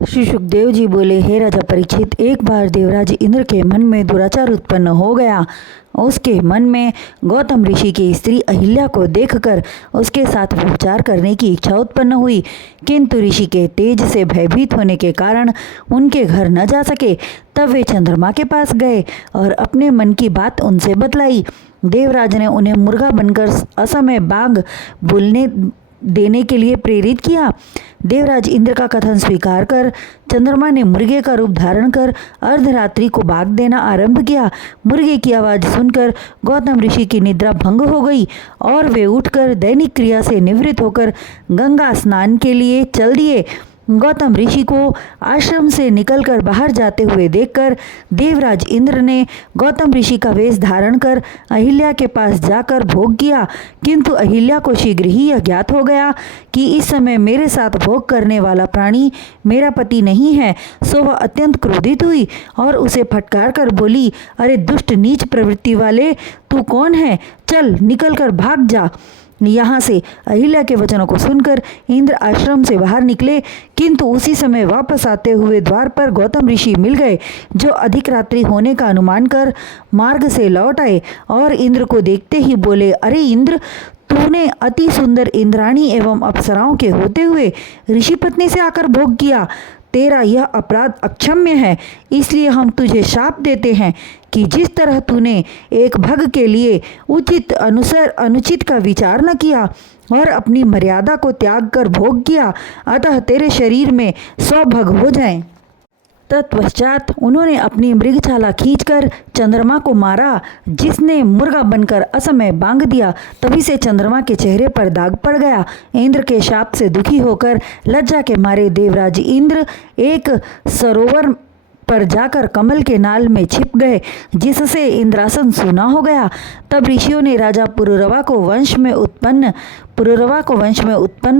श्री सुखदेव जी बोले, हे राजा परीक्षित, एक बार देवराज इंद्र के मन में दुराचार उत्पन्न हो गया। उसके मन में गौतम ऋषि की स्त्री अहिल्या को देखकर उसके साथ व्यभिचार करने की इच्छा उत्पन्न हुई, किंतु ऋषि के तेज से भयभीत होने के कारण उनके घर न जा सके। तब वे चंद्रमा के पास गए और अपने मन की बात उनसे बतलाई। देवराज ने उन्हें मुर्गा बनकर असमय बाघ बोलने देने के लिए प्रेरित किया। देवराज इंद्र का कथन स्वीकार कर चंद्रमा ने मुर्गे का रूप धारण कर अर्धरात्रि को बाघ देना आरंभ किया। मुर्गे की आवाज़ सुनकर गौतम ऋषि की निद्रा भंग हो गई और वे उठकर दैनिक क्रिया से निवृत्त होकर गंगा स्नान के लिए चल दिए। गौतम ऋषि को आश्रम से निकलकर बाहर जाते हुए देखकर देवराज इंद्र ने गौतम ऋषि का वेश धारण कर अहिल्या के पास जाकर भोग किया, किंतु अहिल्या को शीघ्र ही यह ज्ञात हो गया कि इस समय मेरे साथ भोग करने वाला प्राणी मेरा पति नहीं है। सो वह अत्यंत क्रोधित हुई और उसे फटकार कर बोली, अरे दुष्ट नीच प्रवृत्ति वाले, तू कौन है? चल निकल कर भाग जा यहाँ से। अहिल्या के वचनों को सुनकर इंद्र आश्रम से बाहर निकले, किंतु उसी समय वापस आते हुए द्वार पर गौतम ऋषि मिल गए, जो अधिक रात्रि होने का अनुमान कर मार्ग से लौट आए और इंद्र को देखते ही बोले, अरे इंद्र, तूने अति सुंदर इंद्राणी एवं अप्सराओं के होते हुए ऋषि पत्नी से आकर भोग किया। तेरा यह अपराध अक्षम्य है, इसलिए हम तुझे शाप देते हैं कि जिस तरह तूने एक भग के लिए उचित अनुचित का विचार न किया और अपनी मर्यादा को त्याग कर भोग किया, अतः तेरे शरीर में 100 भग हो जाएं। तत्पश्चात उन्होंने अपनी मृगछाला खींचकर चंद्रमा को मारा, जिसने मुर्गा बनकर असमय बांग दिया। तभी से चंद्रमा के चेहरे पर दाग पड़ गया। इंद्र के शाप से दुखी होकर लज्जा के मारे देवराज इंद्र एक सरोवर पर जाकर कमल के नाल में छिप गए, जिससे इंद्रासन सूना हो गया। तब ऋषियों ने राजा पुरुरवा को वंश में उत्पन्न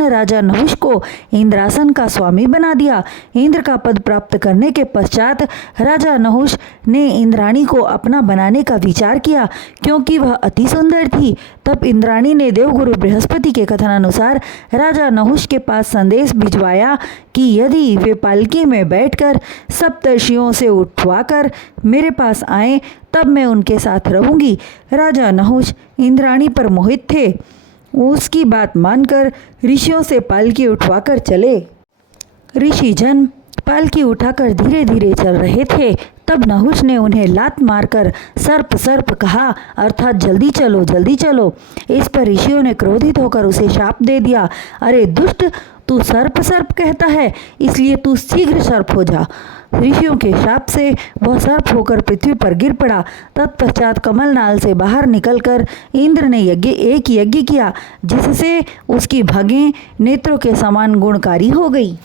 राजा नहुष को इंद्रासन का स्वामी बना दिया। इंद्र का पद प्राप्त करने के पश्चात राजा नहुष ने इंद्राणी को अपना बनाने का विचार किया, क्योंकि वह अति सुंदर थी। तब इंद्राणी ने देवगुरु बृहस्पति के कथनानुसार राजा नहुष के पास संदेश भिजवाया कि यदि वे पालकी में बैठकर सप्तर्षियों से उठवाकर मेरे पास आए, तब मैं उनके साथ रहूंगी। राजा नहुष इंद्राणी पर मोहित थे। उसकी बात मानकर ऋषियों से पालकी उठवाकर चले। ऋषि जन पालकी उठाकर धीरे धीरे चल रहे थे। तब नहुष ने उन्हें लात मारकर सर्प सर्प कहा, अर्थात जल्दी चलो जल्दी चलो। इस पर ऋषियों ने क्रोधित होकर उसे शाप दे दिया, अरे दुष्ट, तू सर्प सर्प कहता है, इसलिए तू शीघ्र सर्प हो जा। ऋषियों के शाप से वह सर्प होकर पृथ्वी पर गिर पड़ा। तत्पश्चात कमलनाल से बाहर निकलकर इंद्र ने एक यज्ञ किया, जिससे उसकी भगें नेत्रों के समान गुणकारी हो गई।